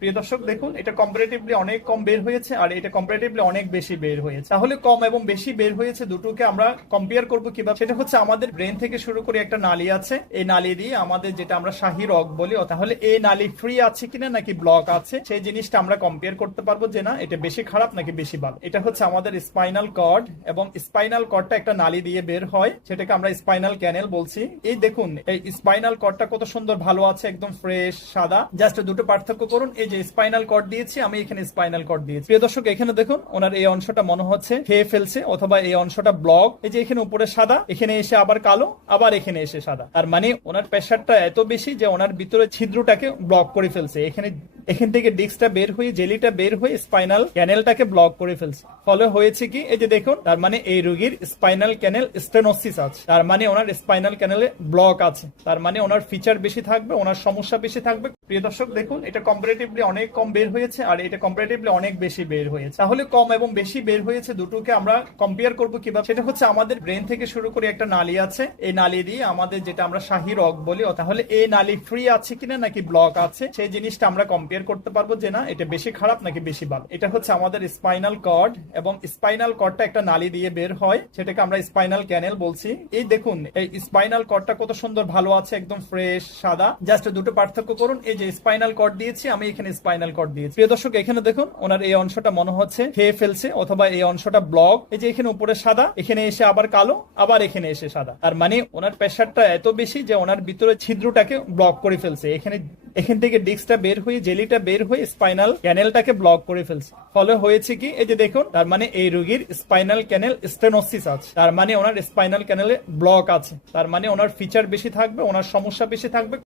প্রিয় দর্শক, দেখুন, এটা কম্পারেটিভলি অনেক কম বের হয়েছে আর এটা কম্পারেটিভলি অনেক বেশি বের হয়েছে। তাহলে কম এবং বেশি বের হয়েছে দুটোকে আমরা কম্পেয়ার করব কীভাবে? সেটা হচ্ছে আমাদের ব্রেন থেকে শুরু করে একটা নালী আছে। এই নালী দিয়ে আমাদের যেটা আমরা শাহী রগ বলি তাহলে এই নালী ফ্রি আছে কিনা নাকি ব্লক আছে? সেই জিনিসটা আমরা কম্পেয়ার করতে পারব যে না, এটা বেশি খারাপ নাকি বেশি ভালো। এটা হচ্ছে আমাদের স্পাইনাল কর্ড এবং স্পাইনাল কর্ডটা একটা নালী দিয়ে বের হয়, সেটাকে আমরা স্পাইনাল ক্যানেল বলছি। এই দেখুন, এই স্পাইনাল কর্ডটা কত সুন্দর, ভালো আছে, একদম ফ্রেশ সাদা। জাস্ট দুটো পার্থক্য করুন, এই যে স্পাইনাল কর্ড দিয়েছি, আমি এখানে স্পাইনাল কর্ড দিয়েছি। প্রিয় দর্শক, এখানে দেখুন, ওনার এই অংশটা মনে হচ্ছে খেয়ে ফেলছে, অথবা এই অংশটা ব্লক এই যে এখানে উপরে সাদা, এখানে এসে আবার কালো, আবার এখানে এসে সাদা। তার মানে ওনার প্রেশারটা এত বেশি যে ওনার ভিতরে ছিদ্রটাকে ব্লক করে ফেলছে। এখানে, এখান থেকে ডিস্কটা বের হয়ে, জেলিটা বের হয়ে স্পাইনাল ক্যানেলটাকে ব্লক করে ফেলছে। ফলে হয়েছে কি, এই যে দেখুন, তার মানে এই রোগীর স্পাইনাল ক্যানেল স্টেনোসিস আছে। তার মানে ওনার স্পাইনাল ক্যানেলে ব্লক আছে। তার মানে ওনার ফিচার বেশি থাকবে, ওনার সমস্যা বেশি থাকবে। প্রিয় দর্শক, দেখুন, এটা কম্পারেটিভলি অনেক কম বের হয়েছে আর এটা কম্পারেটিভলি অনেক বেশি বের হয়েছে। তাহলে কম এবং বেশি বের হয়েছে দুটোকে আমরা কম্পেয়ার করব কীভাবে? সেটা হচ্ছে আমাদের ব্রেন থেকে শুরু করে একটা নালী আছে। এই নালী দিয়ে আমাদের যেটা আমরা শাহী রগ বলি তাহলে এই নালী ফ্রি আছে কিনা নাকি ব্লক আছে, সেই জিনিসটা আমরা কম্পেয়ার করতে পারব যে না, এটা বেশি খারাপ নাকি বেশি ভালো। এটা হচ্ছে আমাদের স্পাইনাল কর্ড এবং স্পাইনাল কর্ডটা একটা নালী দিয়ে বের হয়, সেটাকে আমরা স্পাইনাল ক্যানেল বলছি। এই দেখুন, এই স্পাইনাল কর্ডটা কত সুন্দর ভালো আছে, একদম ফ্রেশ সাদা। জাস্ট দুটো পার্থক্য করুন, এই যে স্পাইনাল কর্ড দিয়েছি, আমি এখানে স্পাইনাল কর্ড দিয়েছি। প্রিয় দর্শক, এখানে দেখুন, ওনার এই অংশটা মনে হচ্ছে খেয়ে ফেলছে, অথবা এই অংশটা ব্লক এই যে এখানে উপরে সাদা, এখানে এসে আবার কালো, আবার এখানে এসে সাদা। আর মানে ওনার প্রেশারটা এত বেশি যে ওনার ভিতরে ছিদ্রটাকে ব্লক করে ফেলছে। এখানে, এখান থেকে ডিস্কটা বের হয়ে জেলিটা বের হয়ে স্পাইনাল ক্যানেলটাকে ব্লক করে ফেলছে। ফলে হয়েছে কি, এই যে দেখুন, তার মানে এই রোগীর স্পাইনাল ক্যানেল স্টেনোসিস আছে। তার মানে ওনার স্পাইনাল ক্যানেলে ব্লক আছে। তার মানে ওনার ফিচার বেশি থাকবে, ওনার সমস্যা বেশি থাকবে।